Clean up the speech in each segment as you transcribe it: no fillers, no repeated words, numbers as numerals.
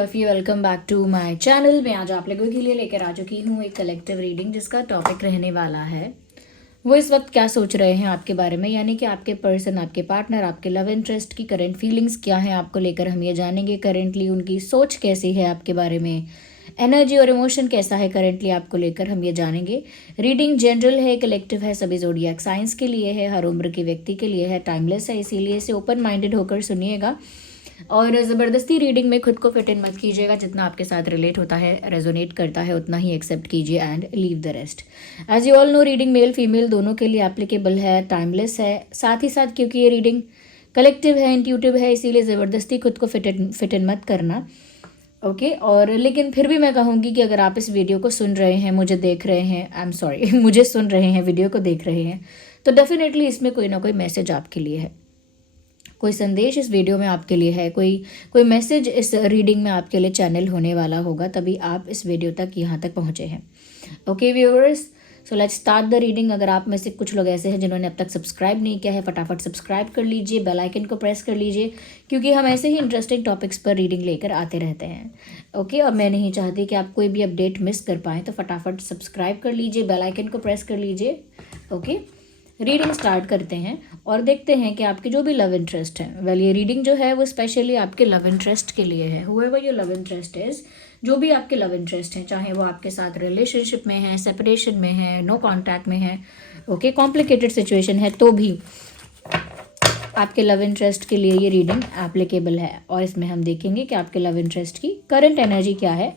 Of you, welcome back to my channel. मैं आज आप लोगों के लिए लेकर आ चुकी हूँ एक कलेक्टिव रीडिंग जिसका टॉपिक रहने वाला है वो इस वक्त क्या सोच रहे हैं आपके बारे में, यानी कि आपके पर्सन, आपके पार्टनर, आपके लव इंटरेस्ट की करंट फीलिंग्स क्या हैं आपको लेकर हम ये जानेंगे। करेंटली उनकी सोच कैसी है आपके बारे में, एनर्जी और इमोशन कैसा है करेंटली आपको लेकर हम ये जानेंगे। रीडिंग जनरल है, कलेक्टिव है, सभी ज़ोडिएक साइंस के लिए है, हर उम्र के व्यक्ति के लिए है, टाइमलेस है, इसीलिए इसे ओपन माइंडेड होकर सुनिएगा और ज़बरदस्ती रीडिंग में खुद को फिट इन मत कीजिएगा। जितना आपके साथ रिलेट होता है, रेजोनेट करता है, उतना ही एक्सेप्ट कीजिए and leave the rest. As you all know, reading male female दोनों के लिए एप्लीकेबल है, टाइमलेस है। साथ ही साथ क्योंकि ये रीडिंग कलेक्टिव है, इंट्यूटिव है, इसीलिए ज़बरदस्ती खुद को फिट इन मत करना, ओके। और लेकिन फिर भी मैं कहूँगी कि अगर आप इस वीडियो को सुन रहे हैं, मुझे देख रहे हैं, आई एम सॉरी मुझे सुन रहे हैं, वीडियो को देख रहे हैं, तो डेफिनेटली इसमें कोई ना कोई मैसेज आपके लिए है, कोई संदेश इस वीडियो में आपके लिए है, कोई मैसेज इस रीडिंग में आपके लिए चैनल होने वाला होगा, तभी आप इस वीडियो तक यहाँ तक पहुँचे हैं। Okay viewers, so let's start the reading. अगर आप में से कुछ लोग ऐसे हैं जिन्होंने अब तक सब्सक्राइब नहीं किया है, फटाफट सब्सक्राइब कर लीजिए, बेल आइकन को प्रेस कर लीजिए, क्योंकि हम ऐसे ही इंटरेस्टिंग टॉपिक्स पर रीडिंग लेकर आते रहते हैं। ओके, और मैं नहीं चाहती कि आप कोई भी अपडेट मिस कर पाएँ, तो फटाफट सब्सक्राइब कर लीजिए, बेल आइकन को प्रेस कर लीजिए। ओके, रीडिंग स्टार्ट करते हैं और देखते हैं कि आपके जो भी लव इंटरेस्ट हैं, वेल ये रीडिंग जो है वो स्पेशली आपके लव इंटरेस्ट के लिए है। Whoever your love interest is, जो भी आपके लव इंटरेस्ट हैं, चाहे वो आपके साथ रिलेशनशिप में है, सेपरेशन में है, नो कॉन्टैक्ट में है, ओके, कॉम्प्लिकेटेड सिचुएशन है, तो भी आपके लव इंटरेस्ट के लिए ये रीडिंग एप्लीकेबल है। और इसमें हम देखेंगे कि आपके लव इंटरेस्ट की करंट एनर्जी क्या है,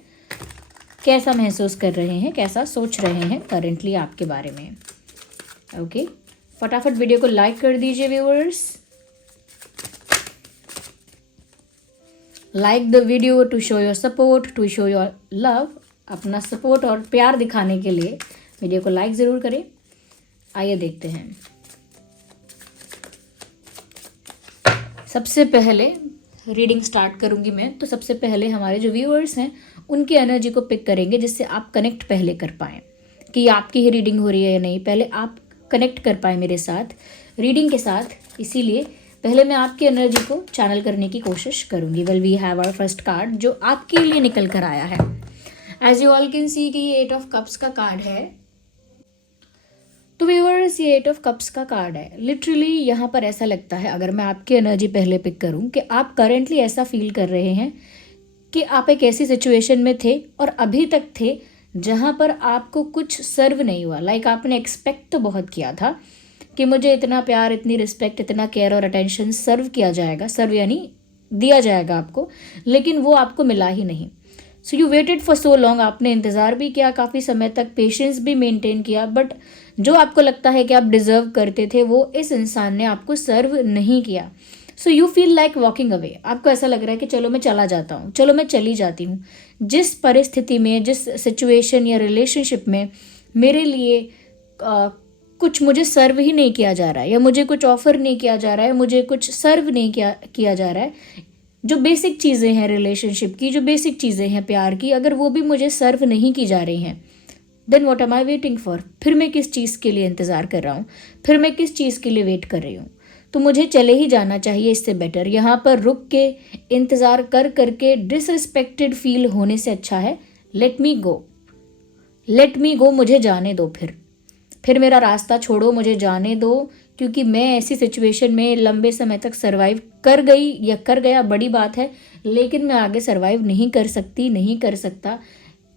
कैसा महसूस कर रहे हैं, कैसा सोच रहे हैं करेंटली आपके बारे में। ओके, फटाफट वीडियो को लाइक कर दीजिए viewers, like the video to show your support, to show your love. अपना सपोर्ट और प्यार दिखाने के लिए वीडियो को लाइक ज़रूर करें। आइए देखते हैं। सबसे पहले रीडिंग स्टार्ट करूंगी मैं, तो सबसे पहले हमारे जो व्यूअर्स हैं उनकी एनर्जी को पिक करेंगे, जिससे आप कनेक्ट पहले कर पाएँ कि आपकी ही रीडिंग हो रही है या नहीं, पहले आप कनेक्ट कर पाए मेरे साथ रीडिंग के साथ। इसीलिए पहले मैं आपकी एनर्जी को चैनल करने की कोशिश करूंगी। Well we have our first card जो आपके लिए निकल कर आया है। As you all can see कि ये 8 ऑफ कप्स का कार्ड है। तो व्यूअर्स, ये 8 ऑफ कप्स का कार्ड है। लिटरली यहाँ पर ऐसा लगता है, अगर मैं आपकी एनर्जी पहले पिक करूँ, कि आप करेंटली ऐसा फील कर रहे हैं कि आप एक ऐसी सिचुएशन में थे और अभी तक थे जहाँ पर आपको कुछ सर्व नहीं हुआ। लाइक आपने एक्सपेक्ट तो बहुत किया था कि मुझे इतना प्यार, इतनी रिस्पेक्ट, इतना केयर और अटेंशन सर्व किया जाएगा, सर्व यानी दिया जाएगा आपको, लेकिन वो आपको मिला ही नहीं। So you waited for so long, आपने इंतज़ार भी किया काफ़ी समय तक, पेशेंस भी मेंटेन किया, बट जो आपको लगता है कि आप डिज़र्व करते थे वो इस इंसान ने आपको सर्व नहीं किया। So you feel like walking away. आपको ऐसा लग रहा है कि चलो मैं चला जाता हूँ, चलो मैं चली जाती हूँ। जिस परिस्थिति में, जिस सिचुएशन या रिलेशनशिप में मेरे लिए कुछ मुझे सर्व ही नहीं किया जा रहा है, या मुझे कुछ ऑफर नहीं किया जा रहा है, मुझे कुछ सर्व नहीं किया जा रहा है, जो बेसिक चीज़ें हैं रिलेशनशिप की, जो बेसिक चीज़ें हैं प्यार की, अगर वो भी मुझे सर्व नहीं की जा रही हैं, then what am I waiting for. फिर मैं किस चीज़ के लिए इंतज़ार कर रहा हूँ, फिर मैं किस चीज़ के लिए वेट कर रही हूँ। तो मुझे चले ही जाना चाहिए, इससे बेटर यहाँ पर रुक के इंतज़ार कर करके डिसरिस्पेक्टेड फील होने से अच्छा है लेट मी गो, लेट मी गो, मुझे जाने दो, फिर मेरा रास्ता छोड़ो, मुझे जाने दो, क्योंकि मैं ऐसी सिचुएशन में लंबे समय तक सर्वाइव कर गई या कर गया, बड़ी बात है, लेकिन मैं आगे सर्वाइव नहीं कर सकती, नहीं कर सकता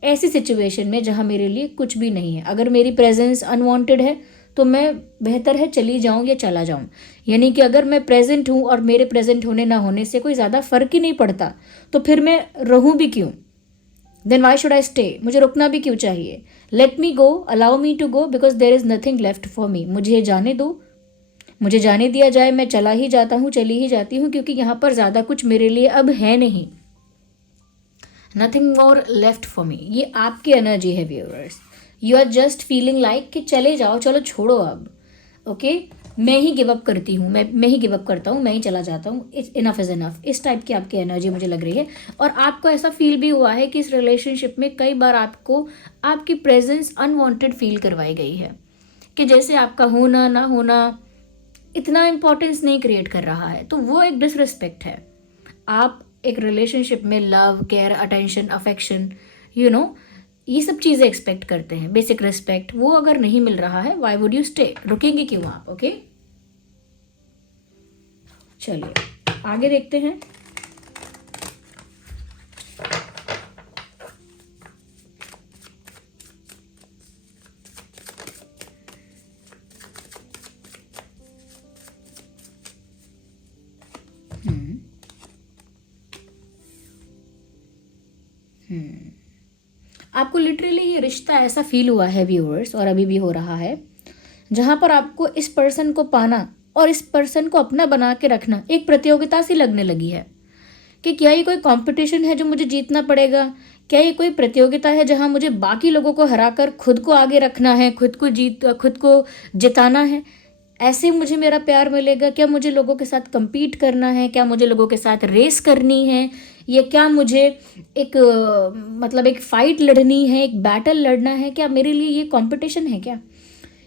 ऐसी सिचुएशन में जहाँ मेरे लिए कुछ भी नहीं है। अगर मेरी प्रेजेंस अनवांटेड है तो मैं बेहतर है चली जाऊं या चला जाऊं। यानी कि अगर मैं प्रेजेंट हूं और मेरे प्रेजेंट होने ना होने से कोई ज़्यादा फर्क ही नहीं पड़ता, तो फिर मैं रहूं भी क्यों? Then why should I stay? मुझे रुकना भी क्यों चाहिए? Let me go, allow me to go, because there is nothing left for me. मुझे जाने दो, मुझे जाने दिया जाए, मैं चला ही जाता हूँ, चली ही जाती हूँ, क्योंकि यहाँ पर ज़्यादा कुछ मेरे लिए अब है नहीं। Nothing more left for me. ये आपकी एनर्जी है viewers. You are just feeling like कि चले जाओ, चलो छोड़ो अब, ओके, मैं ही गिव अप करती हूँ, मैं ही गिव अप करता हूँ, मैं ही चला जाता हूँ, इनफ इज़ इनफ। इस टाइप की आपकी एनर्जी मुझे लग रही है। और आपको ऐसा फील भी हुआ है कि इस रिलेशनशिप में कई बार आपको आपकी प्रेजेंस अनवांटेड फील करवाई गई है, कि जैसे आपका होना ना होना इतना इम्पोर्टेंस नहीं क्रिएट कर रहा है। तो वो एक डिसरिस्पेक्ट है। आप एक रिलेशनशिप में love, care, attention, affection, you know, ये सब चीज़ें एक्सपेक्ट करते हैं, बेसिक रिस्पेक्ट, वो अगर नहीं मिल रहा है, व्हाई वुड यू स्टे, रुकेंगे क्यों आप? ओके, चलिए आगे देखते हैं। आपको लिटरली ये रिश्ता ऐसा फील हुआ है व्यूअर्स, और अभी भी हो रहा है, जहाँ पर आपको इस पर्सन को पाना और इस पर्सन को अपना बना के रखना एक प्रतियोगिता सी लगने लगी है कि क्या ये कोई कंपटीशन है जो मुझे जीतना पड़ेगा, क्या ये कोई प्रतियोगिता है जहाँ मुझे बाकी लोगों को हराकर खुद को आगे रखना है, खुद को जिताना है, ऐसे मुझे मेरा प्यार मिलेगा, क्या मुझे लोगों के साथ compete करना है, क्या मुझे लोगों के साथ रेस करनी है, या क्या मुझे एक मतलब एक फाइट लड़नी है, एक बैटल लड़ना है, क्या मेरे लिए ये कंपटीशन है क्या?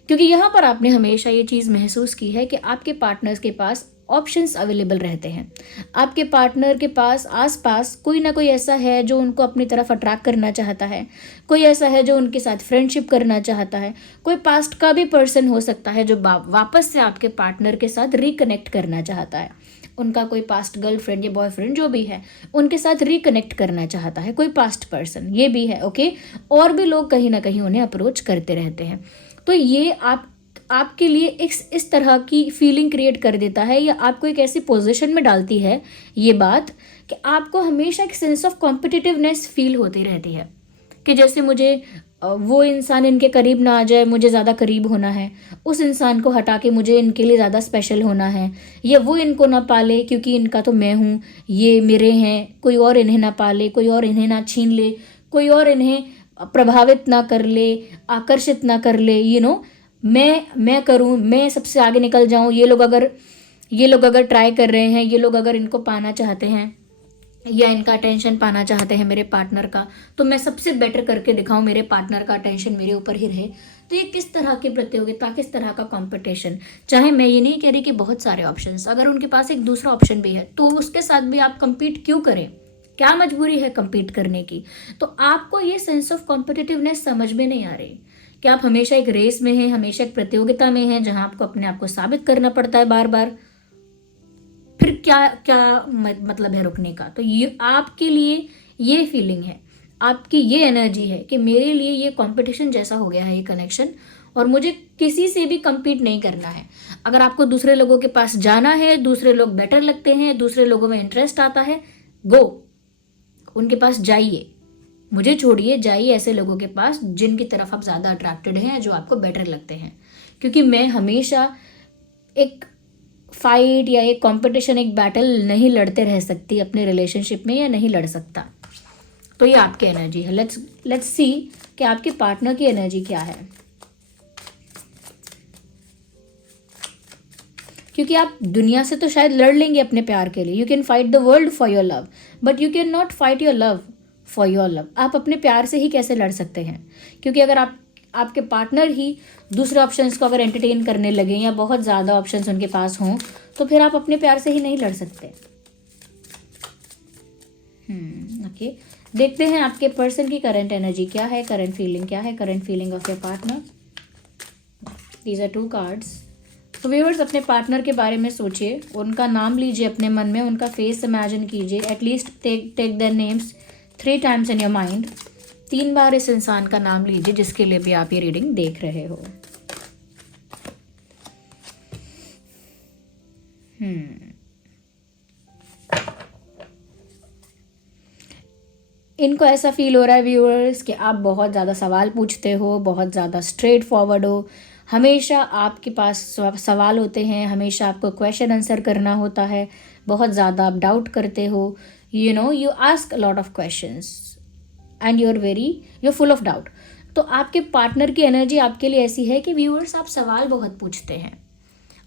क्योंकि यहाँ पर आपने हमेशा ये चीज़ महसूस की है कि आपके पार्टनर्स के पास ऑप्शंस अवेलेबल रहते हैं, आपके पार्टनर के पास आसपास कोई ना कोई ऐसा है जो उनको अपनी तरफ अट्रैक्ट करना चाहता है, कोई ऐसा है जो उनके साथ फ्रेंडशिप करना चाहता है, कोई पास्ट का भी पर्सन हो सकता है जो वापस से आपके पार्टनर के साथ रिकनेक्ट करना चाहता है, उनका कोई पास्ट गर्लफ्रेंड या बॉयफ्रेंड जो भी है उनके साथ रिकनेक्ट करना चाहता है, कोई पास्ट पर्सन, ये भी है। ओके, और भी लोग कहीं ना कहीं उन्हें अप्रोच करते रहते हैं। तो ये आपके लिए इस तरह की फीलिंग क्रिएट कर देता है, या आपको एक ऐसी पोजीशन में डालती है ये बात कि आपको हमेशा एक सेंस ऑफ कॉम्पिटिटिवनेस फील होती रहती है कि जैसे मुझे वो इंसान इनके करीब ना आ जाए, मुझे ज़्यादा करीब होना है, उस इंसान को हटा के मुझे इनके लिए ज़्यादा स्पेशल होना है, या वो इनको ना पाले क्योंकि इनका तो मैं हूँ, ये मेरे हैं, कोई और इन्हें ना पाले, कोई और इन्हें ना छीन ले, कोई और इन्हें प्रभावित ना कर ले, आकर्षित ना कर ले, मैं करूँ, मैं सबसे आगे निकल जाऊँ, ये लोग अगर ट्राई कर रहे हैं, ये लोग अगर इनको पाना चाहते हैं या इनका अटेंशन पाना चाहते हैं मेरे पार्टनर का, तो मैं सबसे बेटर करके दिखाऊं, मेरे पार्टनर का अटेंशन मेरे ऊपर ही रहे। तो ये किस तरह की प्रतियोगिता, किस तरह का कंपटीशन, चाहे मैं ये नहीं कह रही कि बहुत सारे ऑप्शंस, अगर उनके पास एक दूसरा ऑप्शन भी है तो उसके साथ भी आप compete क्यों करें, क्या मजबूरी है compete करने की? तो आपको ये सेंस ऑफ कॉम्पिटिटिवनेस समझ में नहीं आ रही कि आप हमेशा एक रेस में हैं, हमेशा एक प्रतियोगिता में हैं जहां आपको अपने आप को साबित करना पड़ता है बार बार। फिर क्या क्या मतलब है रुकने का? तो ये आपके लिए ये फीलिंग है, आपकी ये एनर्जी है कि मेरे लिए ये कंपटीशन जैसा हो गया है ये कनेक्शन, और मुझे किसी से भी compete नहीं करना है। अगर आपको दूसरे लोगों के पास जाना है, दूसरे लोग बेटर लगते हैं, दूसरे लोगों में इंटरेस्ट आता है, गो, उनके पास जाइए, मुझे छोड़िए, जाइए ऐसे लोगों के पास जिनकी तरफ आप ज़्यादा अट्रैक्टेड हैं, जो आपको बेटर लगते हैं। क्योंकि मैं हमेशा एक फाइट या एक कंपटीशन, एक बैटल नहीं लड़ते रह सकती अपने रिलेशनशिप में, या नहीं लड़ सकता। तो ये आपकी एनर्जी है। लेट्स सी कि आपके पार्टनर की एनर्जी क्या है। क्योंकि आप दुनिया से तो शायद लड़ लेंगे अपने प्यार के लिए, you can fight the world for your love, but you can not fight your love for your love. आप अपने प्यार से ही कैसे लड़ सकते हैं? क्योंकि अगर आपके पार्टनर ही दूसरे ऑप्शंस को अगर एंटरटेन करने लगे, या बहुत ज़्यादा ऑप्शंस उनके पास हों, तो फिर आप अपने प्यार से ही नहीं लड़ सकते। ओके, देखते हैं आपके पर्सन की करंट एनर्जी क्या है, करंट फीलिंग क्या है, current feeling of your partner. These are 2 cards. तो व्यूअर्स, अपने पार्टनर के बारे में सोचिए, उनका नाम लीजिए अपने मन में, उनका फेस इमेजिन कीजिए, at least take their names 3 times in your mind. 3 बार इस इंसान का नाम लीजिए जिसके लिए भी आप ये रीडिंग देख रहे हो। इनको ऐसा फील हो रहा है व्यूअर्स कि आप बहुत ज़्यादा सवाल पूछते हो, बहुत ज़्यादा स्ट्रेट फॉरवर्ड हो, हमेशा आपके पास सवाल होते हैं, हमेशा आपको क्वेश्चन आंसर करना होता है, बहुत ज़्यादा आप डाउट करते हो, you ask a lot of questions and you're full of doubt. तो आपके पार्टनर की एनर्जी आपके लिए ऐसी है कि व्यूअर्स, आप सवाल बहुत पूछते हैं,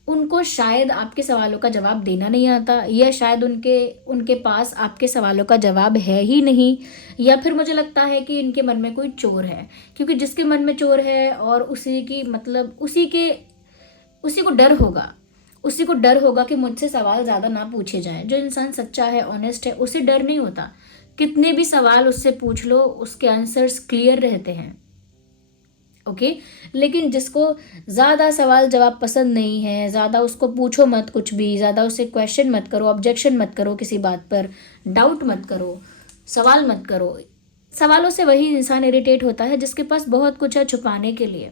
उनको शायद आपके सवालों का जवाब देना नहीं आता, या शायद उनके पास आपके सवालों का जवाब है ही नहीं, या फिर मुझे लगता है कि इनके मन में कोई चोर है, क्योंकि जिसके मन में चोर है और उसी को डर होगा, उसी को डर होगा कि मुझसे सवाल ज़्यादा ना पूछे जाएं। जो इंसान सच्चा है, ऑनेस्ट है, उसे डर नहीं होता। कितने भी सवाल उससे पूछ लो, उसके आंसर्स क्लियर रहते हैं। ओके लेकिन जिसको ज़्यादा सवाल जवाब पसंद नहीं है, ज़्यादा उसको पूछो मत कुछ भी, ज़्यादा उससे क्वेश्चन मत करो, ऑब्जेक्शन मत करो, किसी बात पर डाउट मत करो, सवाल मत करो। सवालों से वही इंसान इरिटेट होता है जिसके पास बहुत कुछ है छुपाने के लिए,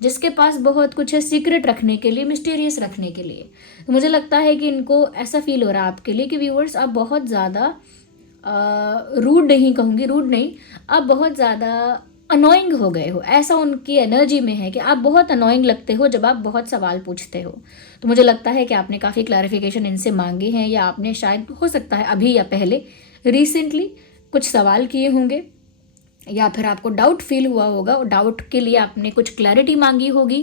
जिसके पास बहुत कुछ है सीक्रेट रखने के लिए, मिस्टीरियस रखने के लिए। तो मुझे लगता है कि इनको ऐसा फील हो रहा है आपके लिए कि व्यूअर्स आप बहुत ज़्यादा रूड नहीं कहूँगी, रूड नहीं, आप बहुत ज़्यादा अनोइंग हो गए हो। ऐसा उनकी एनर्जी में है कि आप बहुत अनोइंग लगते हो जब आप बहुत सवाल पूछते हो। तो मुझे लगता है कि आपने काफ़ी क्लैरिफिकेशन इनसे मांगे हैं, या आपने शायद हो सकता है अभी या पहले रिसेंटली कुछ सवाल किए होंगे, या फिर आपको डाउट फील हुआ होगा और डाउट के लिए आपने कुछ क्लैरिटी मांगी होगी।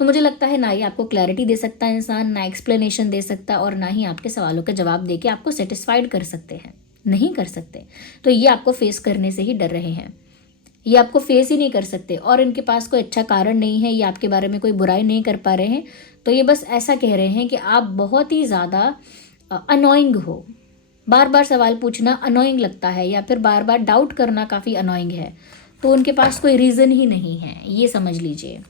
तो मुझे लगता है ना ही आपको क्लैरिटी दे सकता है इंसान, ना एक्सप्लेनेशन दे सकता, और ना ही आपके सवालों के जवाब दे के आपको सेटिस्फाइड कर सकते हैं, नहीं कर सकते। तो ये आपको फेस करने से ही डर रहे हैं, ये आपको फेस ही नहीं कर सकते, और इनके पास कोई अच्छा कारण नहीं है, ये आपके बारे में कोई बुराई नहीं कर पा रहे हैं। तो ये बस ऐसा कह रहे हैं कि आप बहुत ही ज़्यादा अनोइंग हो, बार बार सवाल पूछना अनोइंग लगता है, या फिर बार बार डाउट करना काफ़ी अनोइंग है। तो उनके पास कोई रीज़न ही नहीं है, ये समझ लीजिए।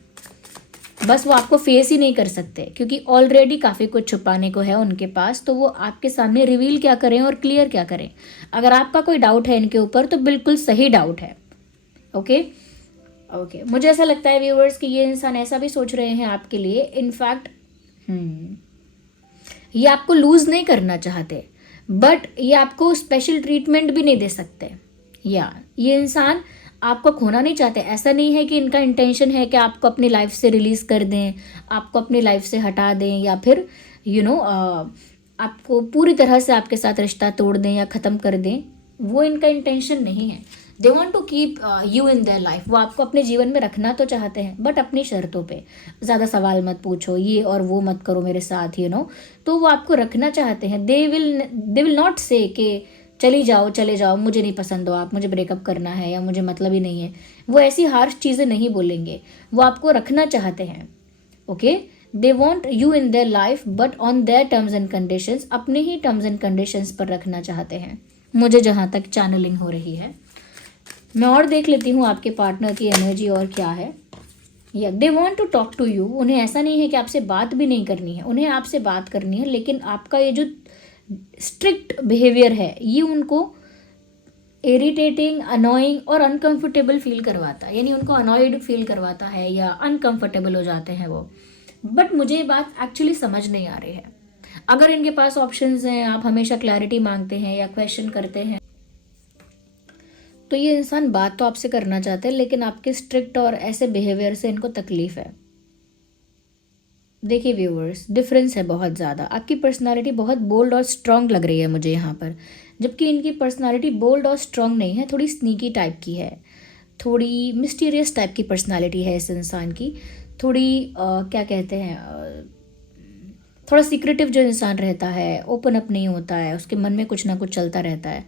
बस वो आपको फेस ही नहीं कर सकते क्योंकि ऑलरेडी काफ़ी कुछ छुपाने को है उनके पास। तो वो आपके सामने रिवील क्या करें और क्लियर क्या करें। अगर आपका कोई डाउट है इनके ऊपर तो बिल्कुल सही डाउट है। ओके ओके मुझे ऐसा लगता है व्यूअर्स कि ये इंसान ऐसा भी सोच रहे हैं आपके लिए, इनफैक्ट ये आपको लूज नहीं करना चाहते, बट ये आपको स्पेशल ट्रीटमेंट भी नहीं दे सकते, या ये इंसान आपको खोना नहीं चाहते। ऐसा नहीं है कि इनका इंटेंशन है कि आपको अपनी लाइफ से रिलीज कर दें, आपको अपनी लाइफ से हटा दें, या फिर आपको पूरी तरह से आपके साथ रिश्ता तोड़ दें या ख़त्म कर दें। वो इनका इंटेंशन नहीं है। They want to keep you in their life. वो आपको अपने जीवन में रखना तो चाहते हैं, बट अपनी शर्तों पे। ज़्यादा सवाल मत पूछो, ये और वो मत करो मेरे साथ, तो वो आपको रखना चाहते हैं। दे विल नॉट से कि चली जाओ, चले जाओ, मुझे नहीं पसंद हो आप, मुझे ब्रेकअप करना है, या मुझे मतलब ही नहीं है। वो ऐसी हार्श चीज़ें नहीं बोलेंगे, वो आपको रखना चाहते हैं। Okay they want you in their life but on their terms and conditions. अपने ही टर्म्स एंड कंडीशंस पर रखना चाहते हैं, मुझे जहाँ तक चैनलिंग हो रही है। मैं और देख लेती हूँ आपके पार्टनर की एनर्जी और क्या है। या they want to talk to you. उन्हें ऐसा नहीं है कि आपसे बात भी नहीं करनी है, उन्हें आपसे बात करनी है, लेकिन आपका ये जो स्ट्रिक्ट बिहेवियर है ये उनको इरिटेटिंग, अनोइंग और अनकंफर्टेबल फील करवाता है। यानी उनको अनॉयड फील करवाता है या अनकंफर्टेबल हो जाते हैं वो। बट मुझे ये बात एक्चुअली समझ नहीं आ रही है। अगर इनके पास ऑप्शंस हैं, आप हमेशा क्लैरिटी मांगते हैं या क्वेश्चन करते हैं, तो ये इंसान बात तो आपसे करना चाहते हैं, लेकिन आपके स्ट्रिक्ट और ऐसे बिहेवियर से इनको तकलीफ है। देखिए व्यूअर्स, डिफरेंस है बहुत ज़्यादा। आपकी पर्सनालिटी बहुत बोल्ड और स्ट्रॉन्ग लग रही है मुझे यहाँ पर, जबकि इनकी पर्सनालिटी बोल्ड और स्ट्रॉन्ग नहीं है, थोड़ी स्नीकी टाइप की है, थोड़ी मिस्टीरियस टाइप की पर्सनालिटी है इस इंसान की। थोड़ी क्या कहते हैं, थोड़ा सीक्रेटिव जो इंसान रहता है, ओपन अप नहीं होता है, उसके मन में कुछ ना कुछ चलता रहता है,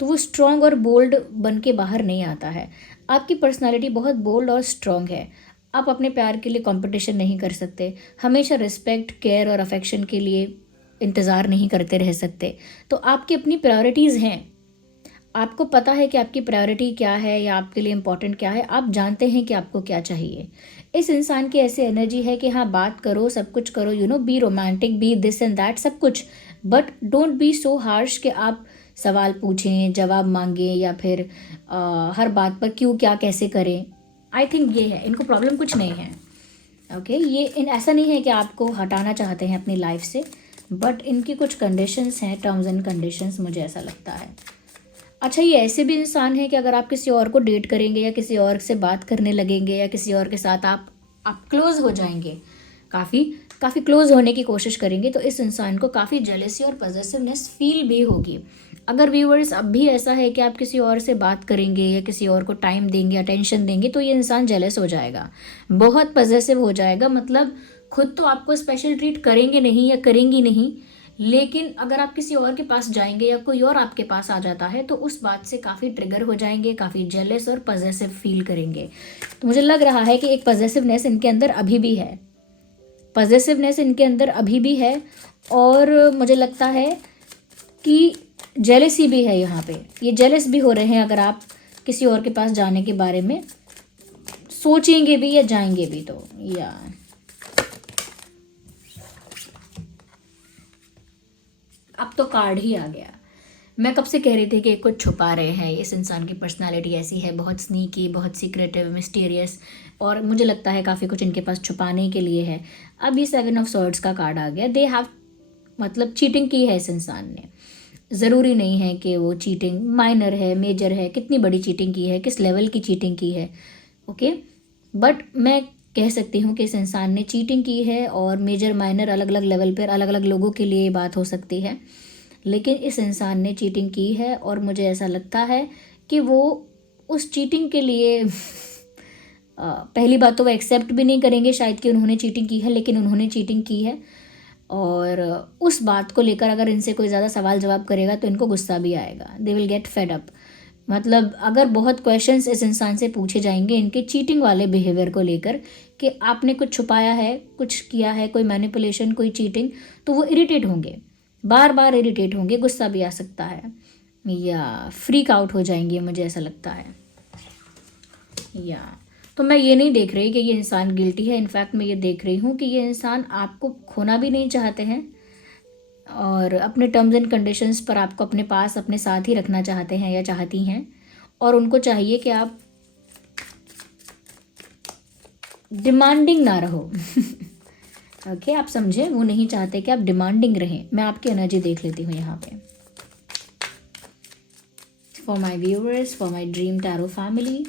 तो वो स्ट्रॉन्ग और बोल्ड बन के बाहर नहीं आता है। आपकी पर्सनालिटी बहुत बोल्ड और स्ट्रॉन्ग है। आप अपने प्यार के लिए कंपटीशन नहीं कर सकते, हमेशा रिस्पेक्ट, केयर और अफेक्शन के लिए इंतज़ार नहीं करते रह सकते। तो आपकी अपनी प्रायोरिटीज़ हैं, आपको पता है कि आपकी प्रायोरिटी क्या है या आपके लिए इम्पोर्टेंट क्या है, आप जानते हैं कि आपको क्या चाहिए। इस इंसान की ऐसी एनर्जी है कि हाँ बात करो, सब कुछ करो, be romantic, be this and that, सब कुछ, but don't be so harsh कि आप सवाल पूछें, जवाब मांगें, या फिर हर बात पर क्यों, क्या, कैसे करें। आई थिंक ये है, इनको प्रॉब्लम कुछ नहीं है। ओके ये ऐसा नहीं है कि आपको हटाना चाहते हैं अपनी लाइफ से, बट इनकी कुछ कंडीशंस हैं, टर्म्स एंड कंडीशंस, मुझे ऐसा लगता है। अच्छा ये ऐसे भी इंसान है कि अगर आप किसी और को डेट करेंगे या किसी और से बात करने लगेंगे या किसी और के साथ आप क्लोज हो जाएंगे, काफ़ी क्लोज होने की कोशिश करेंगे, तो इस इंसान को काफ़ी जेलसी और पॉजेसिवनेस फील भी होगी। अगर व्यूअर्स अब भी ऐसा है कि आप किसी और से बात करेंगे या किसी और को टाइम देंगे, अटेंशन देंगे, तो ये इंसान जेलस हो जाएगा, बहुत पॉजेसिव हो जाएगा। मतलब खुद तो आपको स्पेशल ट्रीट करेंगे नहीं या करेंगी नहीं, लेकिन अगर आप किसी और के पास जाएंगे या कोई और आपके पास आ जाता है तो उस बात से काफ़ी ट्रिगर हो जाएंगे, काफ़ी जेलस और पॉजेसिव फील करेंगे। तो मुझे लग रहा है कि एक पॉजेसिवनेस इनके अंदर अभी भी है। पॉजिटिवनेस इनके अंदर अभी भी है, और मुझे लगता है कि जेलसी भी है यहाँ पे। ये जेलस भी हो रहे हैं अगर आप किसी और के पास जाने के बारे में सोचेंगे भी या जाएंगे भी तो। या अब तो कार्ड ही आ गया। मैं कब से कह रही थी कि कुछ छुपा रहे हैं, इस इंसान की पर्सनालिटी ऐसी है, बहुत स्नीकी, बहुत सीक्रेटिव, मिस्टीरियस, और मुझे लगता है काफ़ी कुछ इनके पास छुपाने के लिए है। अब ये 7 ऑफ सॉर्ड्स का कार्ड आ गया। दे हैव मतलब चीटिंग की है इस इंसान ने। ज़रूरी नहीं है कि वो चीटिंग माइनर है, मेजर है, कितनी बड़ी चीटिंग की है, किस लेवल की चीटिंग की है, ओके। बट मैं कह सकती हूँ कि इस इंसान ने चीटिंग की है, और मेजर माइनर अलग अलग लेवल पर अलग अलग लोगों के लिए ये बात हो सकती है, लेकिन इस इंसान ने चीटिंग की है। और मुझे ऐसा लगता है कि वो उस चीटिंग के लिए पहली बात तो वो एक्सेप्ट भी नहीं करेंगे शायद कि उन्होंने चीटिंग की है, लेकिन उन्होंने चीटिंग की है। और उस बात को लेकर अगर इनसे कोई ज़्यादा सवाल जवाब करेगा तो इनको गुस्सा भी आएगा। They will get fed up. मतलब अगर बहुत क्वेश्चंस इस इंसान से पूछे जाएंगे इनके चीटिंग वाले बिहेवियर को लेकर कि आपने कुछ छुपाया है, कुछ किया है, कोई मैनिपुलेशन, कोई चीटिंग, तो वो इरिटेट होंगे, बार बार इरिटेट होंगे, गुस्सा भी आ सकता है, या फ्रीक आउट हो जाएंगे, मुझे ऐसा लगता है। या तो मैं ये नहीं देख रही कि ये इंसान गिल्टी है। इनफैक्ट मैं ये देख रही हूँ कि ये इंसान आपको खोना भी नहीं चाहते हैं, और अपने टर्म्स एंड कंडीशंस पर आपको अपने पास, अपने साथ ही रखना चाहते हैं या चाहती हैं। और उनको चाहिए कि आप डिमांडिंग ना रहो। ओके आप समझे, वो नहीं चाहते कि आप डिमांडिंग रहें। मैं आपकी एनर्जी देख लेती हूँ यहाँ पे। For my viewers, for my dream tarot family,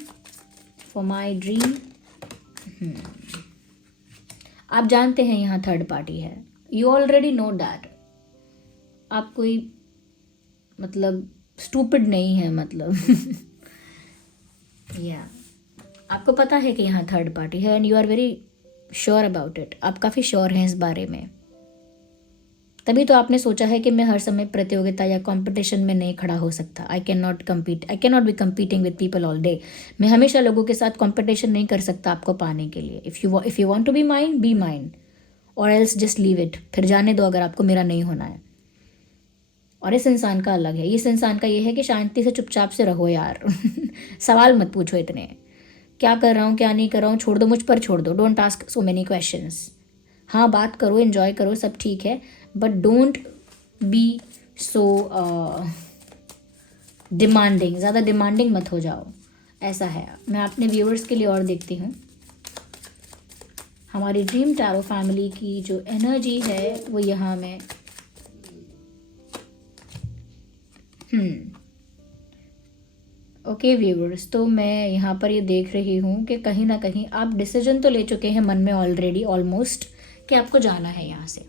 for my dream, आप जानते हैं यहाँ थर्ड पार्टी है। You already know that. आप कोई मतलब स्टूपिड नहीं है, मतलब या आपको पता है कि यहाँ थर्ड पार्टी है, and you are very sure about it. आप काफ़ी श्योर हैं इस बारे में। तभी तो आपने सोचा है कि मैं हर समय प्रतियोगिता या कंपटीशन में नहीं खड़ा हो सकता। I can not compete, I can not be competing with people all day. मैं हमेशा लोगों के साथ कंपटीशन नहीं कर सकता आपको पाने के लिए। If you want to be mine, be mine, और एल्स जस्ट लीव इट। फिर जाने दो अगर आपको मेरा नहीं होना है। और इस इंसान का अलग है। इस इंसान का ये है कि शांति से चुपचाप से रहो यार। सवाल मत पूछो इतने, क्या कर रहा हूँ क्या नहीं कर रहा हूँ, छोड़ दो, मुझ पर छोड़ दो। Don't ask so many questions. हाँ बात करो, एंजॉय करो, सब ठीक है, but don't be so demanding. ज़्यादा डिमांडिंग मत हो जाओ, ऐसा है। मैं अपने व्यूअर्स के लिए और देखती हूँ। हमारी ड्रीम टैरो फैमिली की जो एनर्जी है वो यहाँ में ओके व्यूअर्स, तो मैं यहाँ पर ये देख रही हूँ कि कहीं ना कहीं आप डिसीजन तो ले चुके हैं मन में ऑलरेडी ऑलमोस्ट, कि आपको जाना है यहाँ से।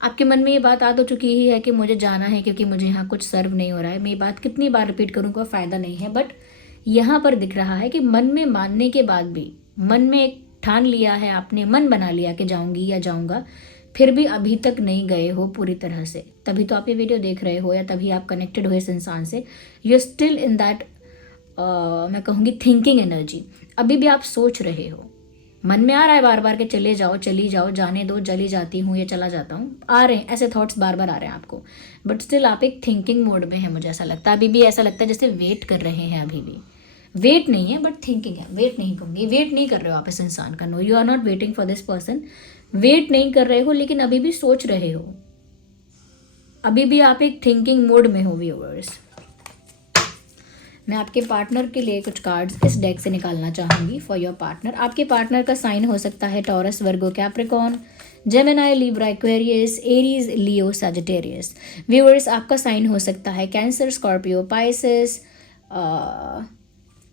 आपके मन में ये बात आ तो चुकी ही है कि मुझे जाना है, क्योंकि मुझे यहाँ कुछ सर्व नहीं हो रहा है। मैं ये बात कितनी बार रिपीट करूँ कोई फ़ायदा नहीं है। बट यहाँ पर दिख रहा है कि मन में मानने के बाद भी, मन में एक ठान लिया है आपने, मन बना लिया कि जाऊँगी या जाऊँगा, फिर भी अभी तक नहीं गए हो पूरी तरह से। तभी तो आप ये वीडियो देख रहे हो, या तभी आप कनेक्टेड हो इस इंसान से। यू स्टिल इन दैट मैं कहूँगी थिंकिंग एनर्जी। अभी भी आप सोच रहे हो, मन में आ रहा है बार बार कि चले जाओ, चली जाओ, जाने दो, चली जाती हूँ या चला जाता हूँ, आ रहे हैं ऐसे थॉट्स बार बार आ रहे हैं आपको। बट स्टिल आप एक थिंकिंग मोड में है, मुझे ऐसा लगता है। अभी भी ऐसा लगता है जैसे वेट कर रहे हैं। अभी भी वेट नहीं है बट थिंकिंग है। वेट नहीं कहूँगी, वेट नहीं कर रहे हो आप इस इंसान का। No, you are not waiting for this person. Wait नहीं कर रहे हो, लेकिन अभी भी सोच रहे हो। अभी भी आप एक थिंकिंग मोड में हो व्यूअर्स। मैं आपके पार्टनर के लिए कुछ कार्ड्स इस डेक से निकालना चाहूँगी फॉर योर पार्टनर। आपके पार्टनर का साइन हो सकता है Taurus, Virgo, Capricorn, Gemini, Libra, Aquarius, Aries, Leo, Sagittarius. Viewers आपका साइन हो सकता है Cancer, Scorpio, Pisces,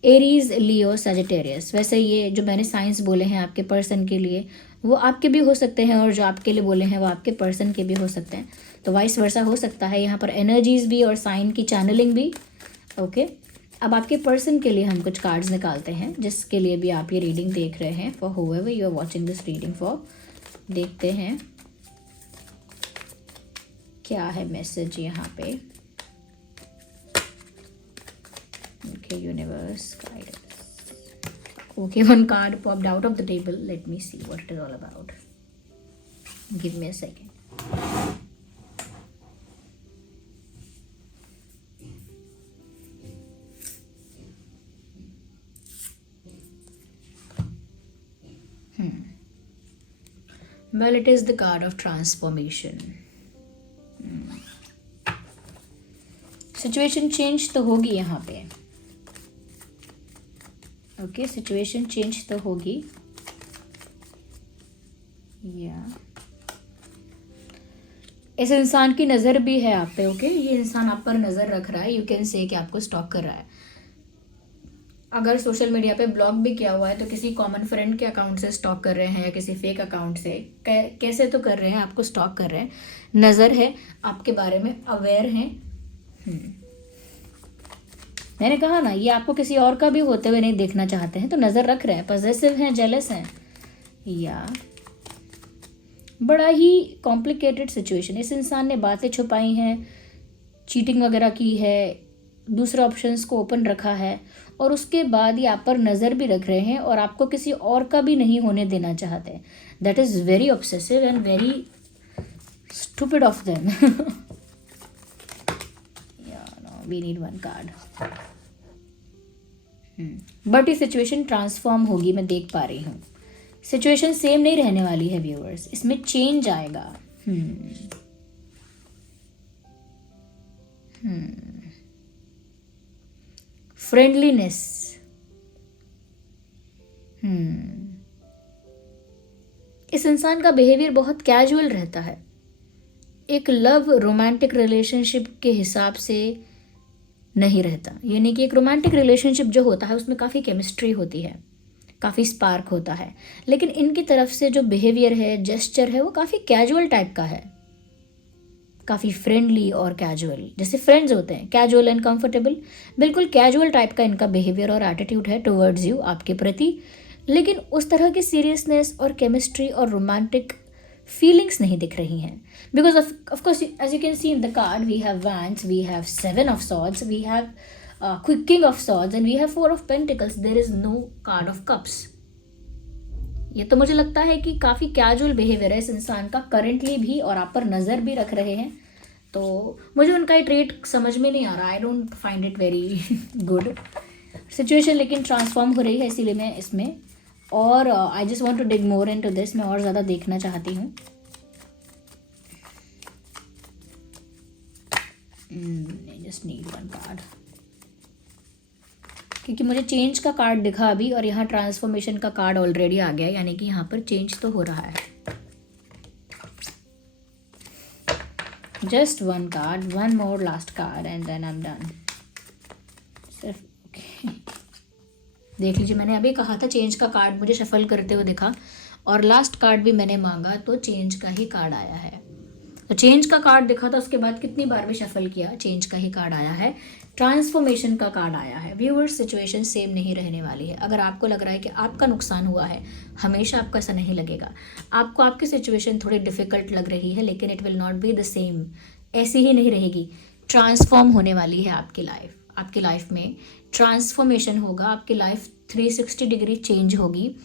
Aries, Leo, Sagittarius. वैसे ये जो मैंने साइंस बोले हैं आपके पर्सन के लिए, वो आपके भी हो सकते हैं, और जो आपके लिए बोले हैं वो आपके पर्सन के भी हो सकते हैं। तो वाइस वर्सा हो सकता है। यहाँ पर एनर्जीज भी और साइन की चैनलिंग भी। ओके अब आपके पर्सन के लिए हम कुछ कार्ड्स निकालते हैं, जिसके लिए भी आप ये रीडिंग देख रहे हैं। For whoever you are watching this reading for, देखते हैं क्या है मैसेज यहाँ पे। Okay universe guide us. Okay one card popped out of the table, let me see what it is all about. Give me a second. Well, it is the card of transformation. Situation change तो होगी यहाँ पे। Okay, situation change तो होगी। या इस इंसान की नज़र भी है आप पे। ओके, ये इंसान आप पर नज़र रख रहा है। यू कैन से कि आपको स्टॉक कर रहा है। अगर सोशल मीडिया पे ब्लॉक भी किया हुआ है तो किसी कॉमन फ्रेंड के अकाउंट से स्टॉक कर रहे हैं या किसी फेक अकाउंट से, कैसे तो कर रहे हैं, आपको स्टॉक कर रहे हैं। नज़र है, आपके बारे में अवेयर हैं। मैंने कहा ना, ये आपको किसी और का भी होते हुए नहीं देखना चाहते हैं, तो नज़र रख रहे हैं, पॉजेसिव हैं, जेलस हैं। या बड़ा ही कॉम्प्लिकेटेड सिचुएशन। इस इंसान ने बातें छुपाई हैं, चीटिंग वगैरह की है, दूसरे ऑप्शंस को ओपन रखा है, और उसके बाद ये आप पर नज़र भी रख रहे हैं और आपको किसी और का भी नहीं होने देना चाहते। That is very obsessive and very stupid of them. We need one card. But ये सिचुएशन ट्रांसफॉर्म होगी, मैं देख पा रही हूँ। सिचुएशन सेम नहीं रहने वाली है व्यूअर्स, इसमें चेंज आएगा। फ्रेंडलीनेस। इस इंसान का बिहेवियर बहुत कैजुअल रहता है, एक लव रोमांटिक रिलेशनशिप के हिसाब से नहीं रहता। यानी कि एक रोमांटिक रिलेशनशिप जो होता है उसमें काफ़ी केमिस्ट्री होती है, काफ़ी स्पार्क होता है, लेकिन इनकी तरफ से जो बिहेवियर है, जेस्चर है, वो काफ़ी कैजुअल टाइप का है, काफ़ी फ्रेंडली और कैजुअल, जैसे फ्रेंड्स होते हैं, कैजुअल एंड कंफर्टेबल। बिल्कुल कैजुअल टाइप का इनका बिहेवियर और एटीट्यूड है टुवर्ड्स यू, आपके प्रति। लेकिन उस तरह की सीरियसनेस और केमिस्ट्री और रोमांटिक फीलिंग्स नहीं दिख रही हैं, because of course as you can see in the card we have wands, we have 7 of swords, we have king of swords and we have 4 of pentacles. there is no card of cups. ये तो मुझे लगता है कि काफ़ी casual behaviour है इस इंसान का करेंटली भी, और आप पर नज़र भी रख रहे हैं। तो मुझे उनका ये ट्रेट समझ में नहीं आ रहा। I don't find it very good situation, लेकिन ट्रांसफॉर्म हो रही है, इसीलिए मैं इसमें और I just want to dig more into this. मैं और ज़्यादा देखना चाहती हूँ। जस्ट नीड वन कार्ड, क्योंकि मुझे चेंज का कार्ड दिखा अभी और यहाँ ट्रांसफॉर्मेशन का कार्ड ऑलरेडी आ गया, यानी कि यहाँ पर चेंज तो हो रहा है। Just one card, one more last card and then I am done. सिर्फ देख लीजिए, मैंने अभी कहा था चेंज का कार्ड मुझे शफल करते हुए दिखा, और लास्ट कार्ड भी मैंने मांगा तो चेंज का ही कार्ड आया है। तो चेंज का कार्ड दिखा था, उसके बाद कितनी बार भी शफल किया, चेंज का ही कार्ड आया है, ट्रांसफॉर्मेशन का कार्ड आया है। व्यूअर्स, सिचुएशन सेम नहीं रहने वाली है। अगर आपको लग रहा है कि आपका नुकसान हुआ है, हमेशा आपको ऐसा नहीं लगेगा। आपको आपकी सिचुएशन थोड़ी डिफिकल्ट लग रही है, लेकिन it will not be the same, ऐसी ही नहीं रहेगी। ट्रांसफॉर्म होने वाली है आपकी लाइफ। आपकी लाइफ में ट्रांसफॉर्मेशन होगा, आपकी लाइफ 360 डिग्री चेंज होगी,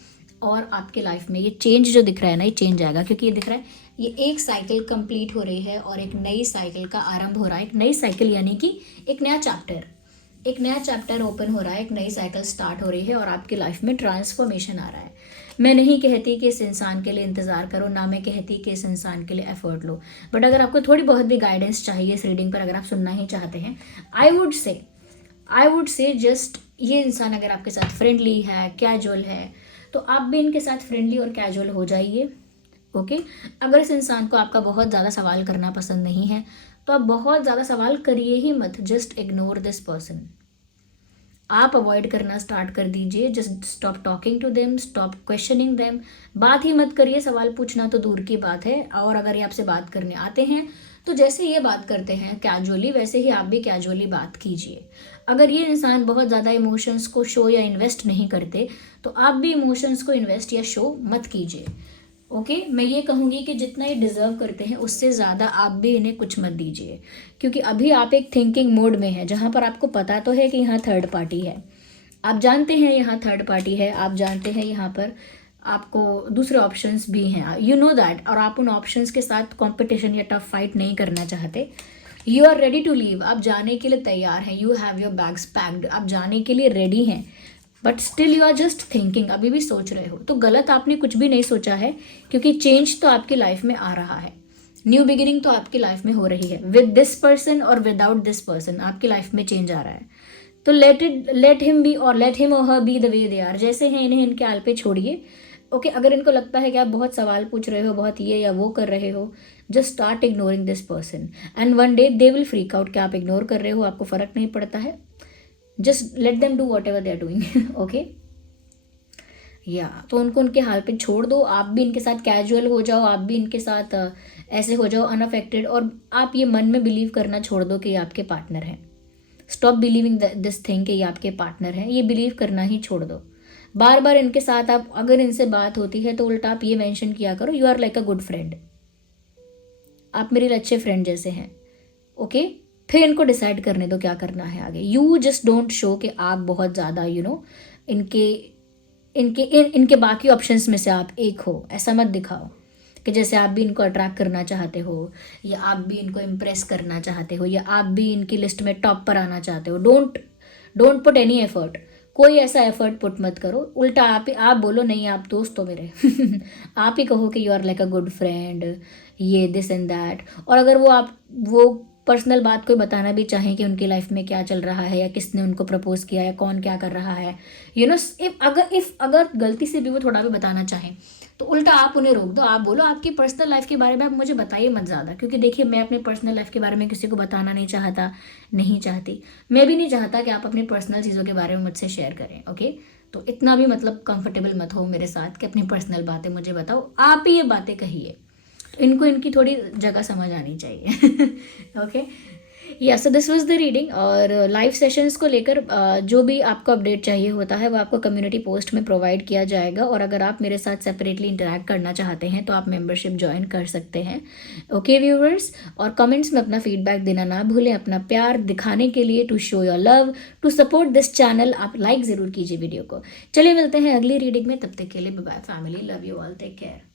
और आपके लाइफ में ये चेंज जो दिख रहा है ना, ये चेंज आएगा, क्योंकि ये दिख रहा है ये एक साइकिल कंप्लीट हो रही है और एक नई साइकिल का आरंभ हो रहा है। एक नई साइकिल यानी कि एक नया चैप्टर ओपन हो रहा है, एक नई साइकिल स्टार्ट हो रही है और आपकी लाइफ में ट्रांसफॉर्मेशन आ रहा है। मैं नहीं कहती कि इस इंसान के लिए इंतज़ार करो, ना मैं कहती कि इस इंसान के लिए एफर्ट लो, बट अगर आपको थोड़ी बहुत भी गाइडेंस चाहिए इस रीडिंग पर, अगर आप सुनना ही चाहते हैं, आई वुड से जस्ट ये इंसान अगर आपके साथ फ्रेंडली है, कैजुअल है, तो आप भी इनके साथ फ्रेंडली और कैजुअल हो जाइए। ओके अगर इस इंसान को आपका बहुत ज़्यादा सवाल करना पसंद नहीं है, तो आप बहुत ज़्यादा सवाल करिए ही मत, जस्ट इग्नोर दिस पर्सन। आप अवॉइड करना स्टार्ट कर दीजिए, just stop talking to them, stop questioning them. बात ही मत करिए, सवाल पूछना तो दूर की बात है। और अगर ये आपसे बात करने आते हैं तो जैसे ये बात करते हैं कैजुअली, वैसे ही आप भी कैजुअली बात कीजिए। अगर ये इंसान बहुत ज़्यादा इमोशंस को शो या इन्वेस्ट नहीं करते, तो आप भी इमोशंस को इन्वेस्ट या शो मत कीजिए। ओके मैं ये कहूँगी कि जितना ये डिज़र्व करते हैं उससे ज़्यादा आप भी इन्हें कुछ मत दीजिए, क्योंकि अभी आप एक थिंकिंग मोड में हैं, जहाँ पर आपको पता तो है कि यहाँ थर्ड पार्टी है। आप जानते हैं यहाँ थर्ड पार्टी है, आप जानते हैं यहाँ पर आपको दूसरे ऑप्शंस भी हैं, यू नो दैट, और आप उन ऑप्शंस के साथ कंपटीशन या टफ फाइट नहीं करना चाहते. You are ready to leave, आप जाने के लिए तैयार हैं, you have your bags packed, आप जाने के लिए रेडी हैं, but still you are just thinking, अभी भी सोच रहे हो. तो गलत आपने कुछ भी नहीं सोचा है, क्योंकि चेंज तो आपकी लाइफ में आ रहा है, न्यू बिगिनिंग तो आपकी लाइफ में हो रही है. विद दिस पर्सन और विदाउट दिस पर्सन आपकी लाइफ में चेंज आ रहा है. तो लेट हिम बी और लेट हिम और her be the way they are. जैसे हैं इन्हें इनके हाल पे छोड़िए. ओके, अगर इनको लगता है कि आप बहुत सवाल पूछ रहे हो, बहुत ये या वो कर रहे हो, just start ignoring this person and one day they will freak out कि आप इग्नोर कर रहे हो, आपको फर्क नहीं पड़ता है. Just let them do whatever they are doing. Okay, या तो उनको उनके हाल पे छोड़ दो. आप भी इनके साथ कैजुअल हो जाओ, आप भी इनके साथ ऐसे हो जाओ अनअफेक्टेड, और आप ये मन में बिलीव करना छोड़ दो कि ये आपके पार्टनर हैं. स्टॉप बिलीविंग दिस थिंग कि ये आपके पार्टनर हैं, ये बिलीव करना ही छोड़ दो. बार बार इनके साथ आप अगर इनसे बात होती है तो उल्टा आप ये मेंशन किया करो, you are like a good friend, आप मेरे अच्छे फ्रेंड जैसे हैं. ओके, फिर इनको डिसाइड करने दो क्या करना है आगे. यू जस्ट डोंट शो कि आप बहुत ज़्यादा इनके इनके इनके बाकी ऑप्शंस में से आप एक हो. ऐसा मत दिखाओ कि जैसे आप भी इनको अट्रैक्ट करना चाहते हो, या आप भी इनको इम्प्रेस करना चाहते हो, या आप भी इनकी लिस्ट में टॉप पर आना चाहते हो. Don't put any effort. कोई ऐसा एफर्ट पुट मत करो. उल्टा आप बोलो नहीं, आप दोस्त हो मेरे. आप ही कहो कि you are like a good friend, ये दिस एंड दैट. और अगर वो पर्सनल बात कोई बताना भी चाहें कि उनकी लाइफ में क्या चल रहा है, या किसने उनको प्रपोज किया, या कौन क्या कर रहा है, अगर गलती से भी वो थोड़ा भी बताना चाहें, तो उल्टा आप उन्हें रोक दो. आप बोलो आपकी पर्सनल लाइफ के बारे में आप मुझे बताइए मत ज़्यादा, क्योंकि देखिए मैं अपनी पर्सनल लाइफ के बारे में किसी को बताना नहीं चाहती. मैं भी नहीं चाहता कि आप अपनी पर्सनल चीज़ों के बारे में मुझसे शेयर करें. ओके, तो इतना भी मतलब कंफर्टेबल मत हो मेरे साथ कि अपनी पर्सनल बातें मुझे बताओ. आप ही ये बातें कहिए. तो इनको इनकी थोड़ी जगह समझ आनी चाहिए. ओके, या so this was the reading. और लाइव सेशंस को लेकर जो भी आपको अपडेट चाहिए होता है वो आपको कम्युनिटी पोस्ट में प्रोवाइड किया जाएगा. और अगर आप मेरे साथ सेपरेटली इंटरैक्ट करना चाहते हैं तो आप मेंबरशिप ज्वाइन कर सकते हैं. ओके व्यूवर्स, और कमेंट्स में अपना फीडबैक देना ना भूलें. अपना प्यार दिखाने के लिए, to show your love, to support this channel, आप लाइक ज़रूर कीजिए वीडियो को. चलिए मिलते हैं अगली रीडिंग में. तब तक के लिए bye bye family, love you all, take care.